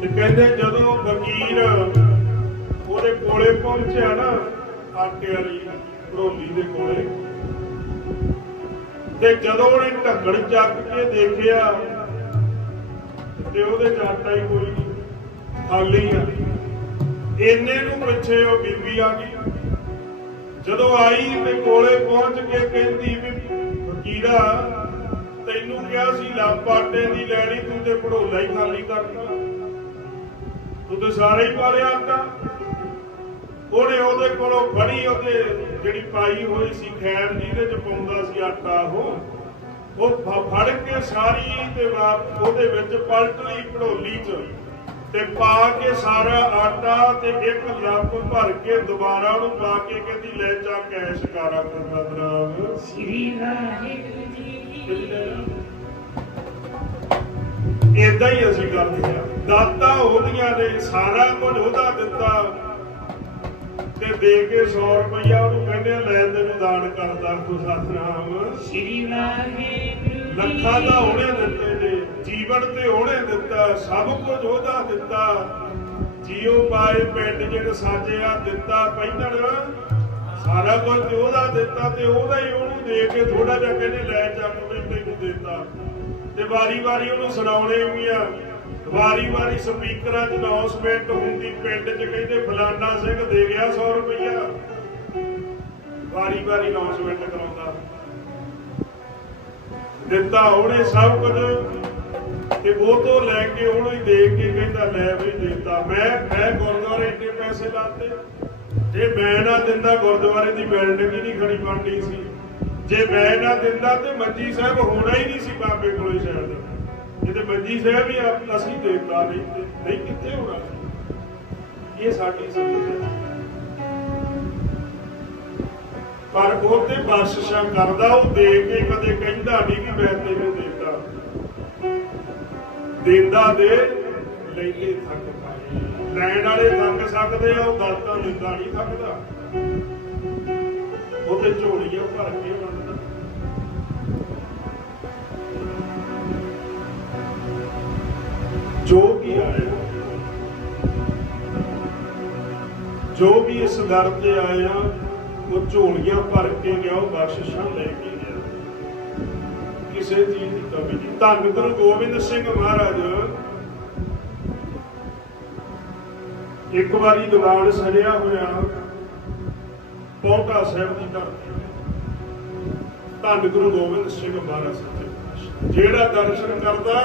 ਤੇ ਕਹਿੰਦੇ ਜਦੋਂ ਫਕੀਰ ਉਹਦੇ ਕੋਲੇ ਪਹੁੰਚਿਆ ਨਾ, ਆਟੇ ਵਾਲੀ ਢੋਲੀ ਦੇ ਕੋਲੇ, ਤੇ ਜਦੋਂ ਉਹਨੇ ਢੱਕਣ ਚੱਕ ਕੇ ਦੇਖਿਆ, ਤੇ ਉਹਦੇ ਚ ਹੀ ਕੋਈ ਨਹੀਂ, ਖਾਲੀ ਆ। ਇੰਨੇ ਨੂੰ ਪਿੱਛੇ ਉਹ ਬੀਬੀ ਆ ਗਈ। ਜਦੋਂ ਆਈ ਤੇ ਕੋਲੇ ਪਹੁੰਚ ਕੇ ਕਹਿੰਦੀ ਵੀ ਫਕੀਰਾ ਤੈਨੂੰ ਕਿਹਾ ਸੀ ਲਾਪਾਟੇ ਦੀ ਲੈਣੀ, ਤੂੰ ਤੇ ਭੜੋਲਾ ਹੀ ਖਾਲੀ ਕਰਤਾ। ਤੂੰ ਤੇ ਸਾਰੇ ਹੀ ਪਾ ਲਿਆ ਆਟਾ ਉਹਨੇ ਉਹਦੇ ਕੋਲੋਂ ਫੜੀ ਉਹਦੇ ਜਿਹੜੀ ਪਾਈ ਹੋਈ ਸੀ ਖੈਰ, ਜਿਹਦੇ ਚ ਪਾਉਂਦਾ ਸੀ ਆਟਾ ਉਹ ਉਹ ਫੜ ਕੇ ਸਾਰੀ ਤੇ ਉਹਦੇ ਵਿੱਚ ਪਲਟ ਲਈ ਭੜੋਲੀ ਚ ਤੇ ਪਾ ਕੇ ਸਾਰਾ ਆਟਾ ਤੇ ਇੱਕ ਲੱਪ ਭਰ ਕੇ ਦੁਬਾਰਾ ਉਹਨੂੰ ਪਾ ਕੇ ਕਹਿੰਦੀ, ਲੈ ਚਾ ਕੈਸ਼ ਕਾਰਾ ਕਰਨਾ ਦਰਾਮ ਸ੍ਰੀ ਵਾਹਿਗੁਰੂ। ਇਦਾਂ ਹੀ ਅਸੀਂ ਕਰਦੇ ਆ ਦਾਤਾ ਉਹਦੀਆਂ ਨੇ ਸਾਰਾ ਕੁਝ ਉਹਦਾ ਦਿੱਤਾ ਤੇ ਦੇ ਕੇ 100 ਰੁਪਇਆ ਉਹਨੂੰ ਕਹਿੰਦੇ ਆ, ਲੈ ਤੈਨੂੰ ਦਾਨ ਕਰਦਾ ਕੋ ਸਤਨਾਮ। ਸ੍ਰੀ ਵਾਹਿਗੁਰੂ ਲੱਖਾਂ ਦਾ ਉਹਨੇ ਦਿੱਤੇ ਨੇ ਜੀਵਨ ਤੇ ਉਹਨੇ ਦਿੱਤਾ ਸਭ ਕੁਝ ਉਹਦਾ ਦਿੱਤਾ। ਜੀਉ ਪਾਏ ਪਿੰਡ ਜਿਹੜੇ ਸਾਜਿਆ ਦਿੱਤਾ ਪਹਿਲਣ ਸਾਰਾ ਕੁਝ ਤੇ ਉਹਦਾ ਦਿੱਤਾ ਤੇ ਉਹਦਾ ਹੀ ਉਹਨੂੰ ਦੇ ਕੇ ਥੋੜਾ ਜਿਹਾ ਕਹਿੰਦੇ ਲੈ ਚੱਕ ਵੀ ਤੈਨੂੰ ਦਿੱਤਾ। ਤੇ ਵਾਰੀ-ਵਾਰੀ ਉਹਨੂੰ ਸੁਣਾਉਣੇ ਵੀ ਵਾਰੀ-ਵਾਰੀ ਸਪੀਕਰਾਂ 'ਚ ਅਨਾਉਂਸਮੈਂਟ ਹੁੰਦੀ, ਪਿੰਡ 'ਚ ਕਹਿੰਦੇ ਫਲਾਨਾ ਸਿੰਘ ਦੇ ਗਿਆ 100 ਰੁਪਇਆ ਵਾਰੀ-ਵਾਰੀ ਅਨਾਉਂਸਮੈਂਟ ਕਰਾਉਂਦਾ। ਦਿੱਤਾ ਉਹਨੇ ਸਭ ਕੁਝ ਤੇ ਉਹ ਤੋਂ ਲੈ ਕੇ ਉਹਨੂੰ ਹੀ ਦੇ ਕੇ ਕਹਿੰਦਾ, ਲੈ ਵੀ ਦਿੱਤਾ। ਮੈਂ ਮੈਂ ਗੁਰਦੁਆਰੇ ਇੰਨੇ ਪੈਸੇ ਲਾਤੇ। ਜੇ ਮੈਂ ਨਾ ਦਿੰਦਾ, ਗੁਰਦੁਆਰੇ ਦੀ ਬਿਲਡਿੰਗ ਹੀ ਨਹੀਂ ਖੜੀ ਬਣਦੀ ਸੀ। ਜੇ ਮੈਂ ਨਾ ਦਿੰਦਾ ਤੇ ਮੱਜੀ ਸਾਹਿਬ ਹੋਣਾ ਹੀ ਨਹੀਂ ਸੀ ਬਾਬੇ ਕੋਲੇ ਸ਼ਾਇਦ ਜਿਹਦੇ ਮੰਜੀ ਸਾਹਿਬ ਹੀ ਆਪ- ਅਸੀਂ ਦੇਤਾ ਨਹੀਂ ਨਹੀਂ ਕਿੱਥੇ ਹੋਣਾ ਇਹ ਸਾਡੀ ਸਮਝ ਹੈ। ਪਰ ਉਹ ਤੇ ਬਖਸ਼ਿਸ਼ਾਂ ਕਰਦਾ, ਉਹ ਦੇ ਕੇ ਕਦੇ ਕਹਿੰਦਾ ਨਹੀਂ ਵੀ ਮੈਂ ਤੈਨੂੰ ਦੇਤਾ ਦਿੰਦਾ ਦੇ ਲੈਂਦੇ ਥੱਕ ਪਾਏ। ਲੈਣ ਵਾਲੇ ਥੱਕ ਸਕਦੇ ਆ, ਉਹ ਦਾਤਾ ਦਿੰਦਾ ਨਹੀਂ ਥੱਕਦਾ। ਉਹ ਤੇ ਝੋਲੀਆਂ ਭਰ ਕੇ ਜੋ ਵੀ ਆਇਆ ਜੋ ਵੀ ਇਸ ਦਰ ਤੇ ਆਇਆ ਉਹ ਝੋਲੀਆਂ ਭਰ ਕੇ ਗਿਆ ਉਹ ਬਖਸ਼ਿਸ਼ਾਂ ਲੈ ਕੇ ਗਿਆ ਕਿਸੇ ਚੀਜ਼ ਦੀ ਕਮੀ ਨਹੀਂ। ਧੰਨ ਗੁਰੂ ਗੋਬਿੰਦ ਸਿੰਘ ਮਹਾਰਾਜ, ਇੱਕ ਵਾਰੀ ਦੀਵਾਨ ਸਜਿਆ ਹੋਇਆ, ਪੌਂਟਾ ਸਾਹਿਬ ਦੀ ਧਰਤੀ ਧੰਨ ਗੁਰੂ ਗੋਬਿੰਦ ਸਿੰਘ ਮਹਾਰਾਜ ਜਿਹੜਾ ਦਰਸ਼ਨ ਕਰਦਾ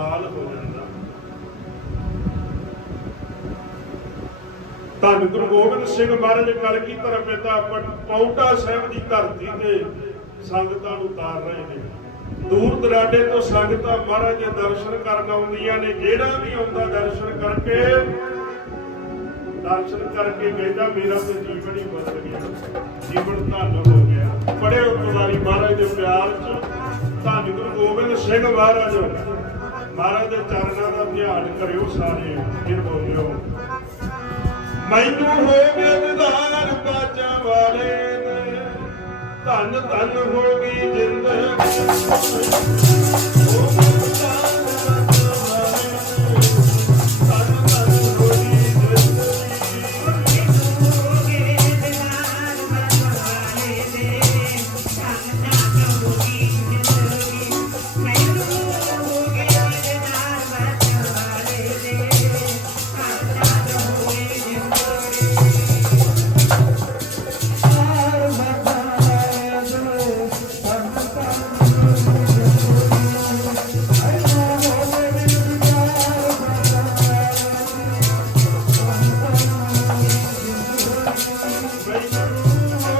ਨਿਹਾਲ ਹੋ ਜਾਂਦਾ। ਧੰਨ ਗੁਰੂ ਗੋਬਿੰਦ ਸਿੰਘ ਮਹਾਰਾਜ ਕਲਗੀ ਧਰਮ ਪਿਤਾ ਪੌਂਟਾ ਸਾਹਿਬ ਦੀ ਧਰਤੀ ਤੇ ਸੰਗਤਾਂ ਨੂੰ ਤਾਰ ਰਹੇ ਨੇ। ਦੂਰ ਦਰਾਡੇ ਤੋਂ ਸੰਗਤਾਂ ਮਹਾਰਾਜ ਦੇ ਦਰਸ਼ਨ ਕਰਨ ਆਉਂਦੀਆਂ ਨੇ, ਜਿਹੜਾ ਵੀ ਆਉਂਦਾ ਦਰਸ਼ਨ ਕਰਕੇ ਦਰਸ਼ਨ ਕਰਕੇ ਕਹਿੰਦਾ, ਮੇਰਾ ਤੇ ਜੀਵਨ ਹੀ ਬਦਲ ਗਿਆ। ਜੀਵਨ ਧੰਨ ਹੋ ਗਿਆ। ਬੜੇ ਉਪਕਾਰੀ ਮਹਾਰਾਜ ਦੇ ਪਿਆਰ ਚ। ਧੰਨ ਗੁਰੂ ਗੋਬਿੰਦ ਸਿੰਘ ਮਹਾਰਾਜ। ਮਹਾਰਾਜ ਦੇ ਚਰਨਾਂ ਦਾ ਧਿਆਨ ਕਰਿਓ ਸਾਰੇ, ਫਿਰ ਬੋਲਿਓ। ਮੈਨੂੰ ਹੋ ਗਏ ਵਿਧਾਨ ਬਾਜਾਂ ਵਾਲੇ ਨੇ ਧੰਨ ਧੰਨ ਹੋ ਗਈ ਜ਼ਿੰਦਗੀ ਹੋ। ਗਏ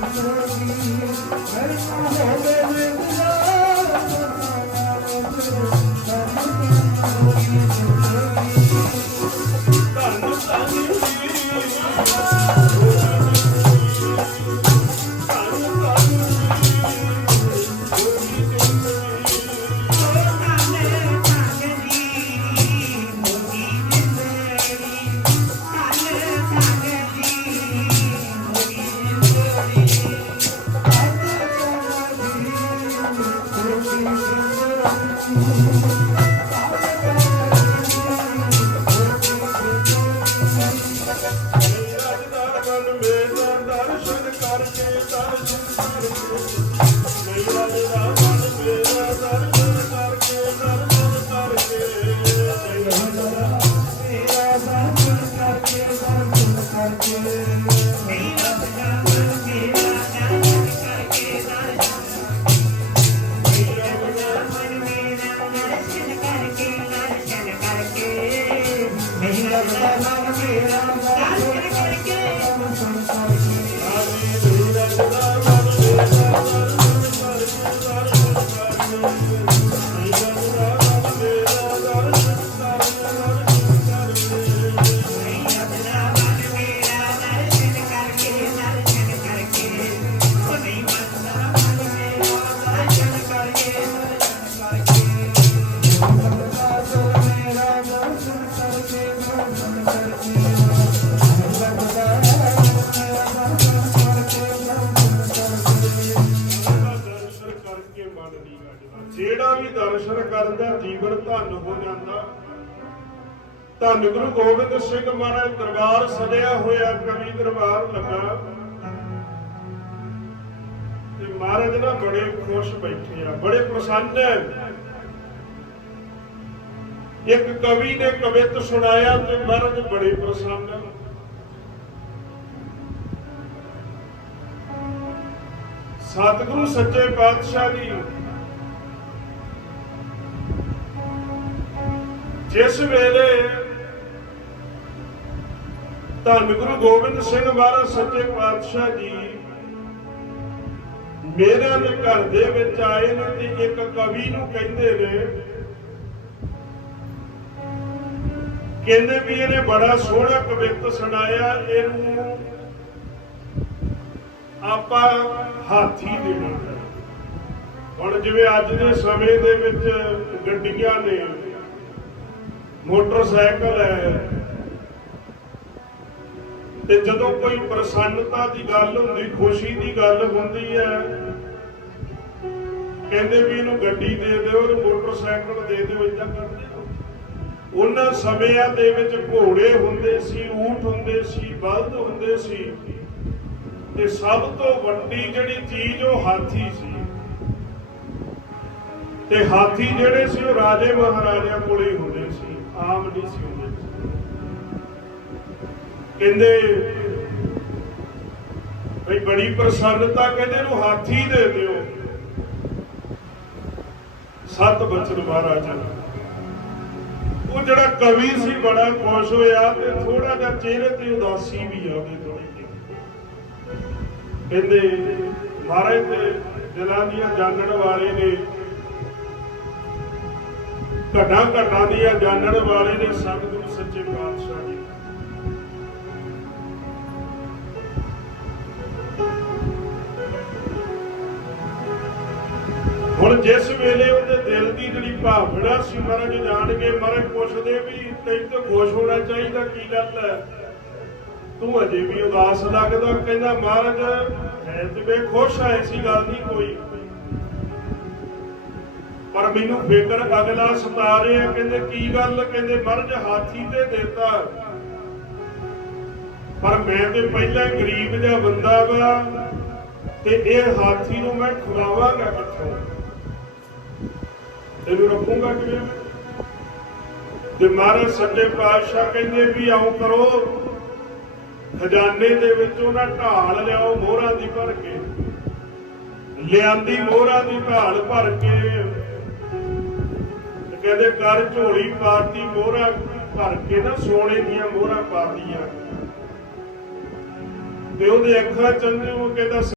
ਧੰਨ I could. ਜਿਹੜਾ ਵੀ ਦਰਸ਼ਨ ਕਰਦਾ, ਜੀਵਨ ਧਨ ਹੋ ਜਾਂਦਾ। ਧੰਨ ਗੁਰੂ ਗੋਬਿੰਦ ਸਿੰਘ ਮਹਾਰਾਜ, ਦਰਬਾਰ ਸਜਿਆ ਹੋਇਆ, ਕਵੀ ਦਰਬਾਰ ਲੱਗਾ। ਮਹਾਰਾਜ ਨਾ ਬੜੇ ਖੁਸ਼ ਬੈਠੇ ਆ, ਬੜੇ ਪ੍ਰਸੰਨ ਹੈ ਇੱਕ ਕਵੀ ਨੇ ਕਵਿਤ ਸੁਣਾਇਆ ਤੇ ਮਹਾਰਾਜ ਬੜੇ ਪ੍ਰਸੰਨ ਸਤਿਗੁਰੂ ਸੱਚੇ ਪਾਤਸ਼ਾਹ ਜੀ, ਜਿਸ ਵੇਲੇ ਧੰਨ ਗੁਰੂ ਗੋਬਿੰਦ ਸਿੰਘ ਮਹਾਰਾਜ ਸੱਚੇ ਪਾਤਸ਼ਾਹ ਜੀ ਮੇਰਾ ਦੇ ਘਰ ਦੇ ਵਿੱਚ ਆਏ ਨੇ ਤੇ ਇੱਕ ਕਵੀ ਨੂੰ ਕਹਿੰਦੇ ਨੇ ਕਹਿੰਦੇ ਵੀ ਇਹਨੇ ਬੜਾ ਸੋਹਣਾ ਕਵਿਤ ਸੁਣਾਇਆ, ਇਹਨੂੰ ਆਪਾਂ ਹਾਥੀ ਦੇਣਾ ਹੁਣ ਜਿਵੇਂ ਅੱਜ ਦੇ ਸਮੇਂ ਦੇ ਵਿੱਚ ਗੱਡੀਆਂ ਨੇ, ਮੋਟਰਸਾਈਕਲ ਹੈ। ਤੇ ਜਦੋਂ ਕੋਈ ਪ੍ਰਸੰਨਤਾ ਦੀ ਗੱਲ ਹੁੰਦੀ, ਖੁਸ਼ੀ ਦੀ ਗੱਲ ਹੁੰਦੀ ਹੈ ਕਹਿੰਦੇ ਵੀ ਇਹਨੂੰ ਗੱਡੀ ਦੇ ਦਿਓ ਇਹਨੂੰ ਮੋਟਰਸਾਈਕਲ ਦੇ ਦਿਓ ਇਦਾਂ ਕਰਦੇ ਆ। ਉਹਨਾਂ ਸਮਿਆਂ ਦੇ ਵਿੱਚ ਘੋੜੇ ਹੁੰਦੇ ਸੀ, ਊਠ ਹੁੰਦੇ ਸੀ, ਬਲਦ ਹੁੰਦੇ ਸੀ। ਤੇ ਸਭ ਤੋਂ ਵੱਡੀ ਜਿਹੜੀ ਚੀਜ਼ ਉਹ ਹਾਥੀ ਸੀ। ਤੇ ਹਾਥੀ ਜਿਹੜੇ ਸੀ ਉਹ ਰਾਜੇ ਮਹਾਰਾਜਿਆਂ ਕੋਲੇ ਹੀ ਹੁੰਦੇ ਸੀ, ਆਮ ਨਹੀਂ ਸੀ ਹੁੰਦੇ। ਕਹਿੰਦੇ ਭਈ ਬੜੀ ਪ੍ਰਸੰਨਤਾ, ਕਹਿੰਦੇ ਨੂੰ ਹਾਥੀ ਦੇ ਦਿਓ। ਸਤ ਬਚਨ ਮਹਾਰਾਜਾ। ਉਹ ਜਿਹੜਾ ਕਵੀ ਸੀ, ਬੜਾ ਖੁਸ਼ ਹੋਇਆ ਤੇ ਥੋੜਾ ਜਿਹਾ ਚਿਹਰੇ ਤੇ ਉਦਾਸੀ ਵੀ ਆ ਉਹਦੇ ਥੋੜੀ ਜਿਹੀ। ਕਹਿੰਦੇ, ਮਹਾਰਾਜ ਤੇ ਦਿਲਾਂ ਦੀਆਂ ਜਾਣਨ ਵਾਲੇ ਨੇ ਘਟਾਂ ਘਟਾਂ ਦੀਆਂ ਜਾਣਨ ਵਾਲੇ ਨੇ ਸਤਿਗੁਰੂ ਸੱਚੇ ਪਾਤਸ਼ਾਹ ਜੀ ਹੁਣ ਜਿਸ ਵੇਲੇ ਉਹਦੇ ਦਿਲ ਦੀ ਜਿਹੜੀ ਭਾਵਨਾ ਸੀ ਮਹਾਰਾਜ ਜਾਣ ਕੇ ਮਹਾਰਾਜ ਪੁੱਛਦੇ ਵੀ ਤੈਨੂੰ ਤਾਂ ਖੁਸ਼ ਹੋਣਾ ਚਾਹੀਦਾ, ਕੀ ਗੱਲ ਹੈ? ਤੂੰ ਅਜੇ ਵੀ ਉਦਾਸ ਲੱਗਦਾ, ਕਹਿੰਦਾ ਮਹਾਰਾਜ ਹੈ ਤੇ ਵੇ ਖੁਸ਼ ਹੈ, ਐਸੀ ਗੱਲ ਨਹੀਂ ਕੋਈ। ਪਰ ਮੈਨੂੰ ਫਿਕਰ ਅਗਲਾ ਸਤਾ ਰਿਹਾ ਕਹਿੰਦੇ ਕੀ ਗੱਲ? ਕਹਿੰਦੇ ਮਹਾਰਾਜ ਹਾਥੀ ਤੇ ਦੇਤਾ। ਪਰ ਮੈਂ ਤੇ ਪਹਿਲਾਂ ਗਰੀਬ ਜਿਹਾ ਬੰਦਾ ਵਾ, ਤੇ ਇਹ ਹਾਥੀ ਨੂੰ ਮੈਂ ਖਵਾਵਾਂਗਾ ਕਿੱਥੋਂ? ਇਹਨੂੰ ਰੱਖੂੰਗਾ ਕਿਵੇਂ? ਤੇ ਮਹਾਰਾਜ ਸੱਚੇ ਪਾਤਸ਼ਾਹ ਕਹਿੰਦੇ ਵੀ ਆਉ ਕਰੋ। ਖਜ਼ਾਨੇ ਦੇ ਵਿੱਚ ਉਹਨਾਂ ਢਾਲ ਲਿਆਓ ਮੋਹਰਾਂ ਦੀ ਭਰ ਕੇ। ਲਿਆਂਦੀ ਮੋਹਰਾਂ ਦੀ ਢਾਲ ਭਰ ਕੇ। ਤੇ ਕਹਿੰਦੇ ਕਰ ਝੋਲੀ ਪਾਤੀ ਮੋਹਰਾਂ ਭਰ ਕੇ ਨਾ, ਸੋਨੇ ਦੀਆਂ ਮੋਹਰਾਂ ਪਾਤੀਆਂ। ਤੇ ਉਹਦੇ ਅੱਖਾਂ ਚੰਦੇ ਉਹ ਕਹਿੰਦਾ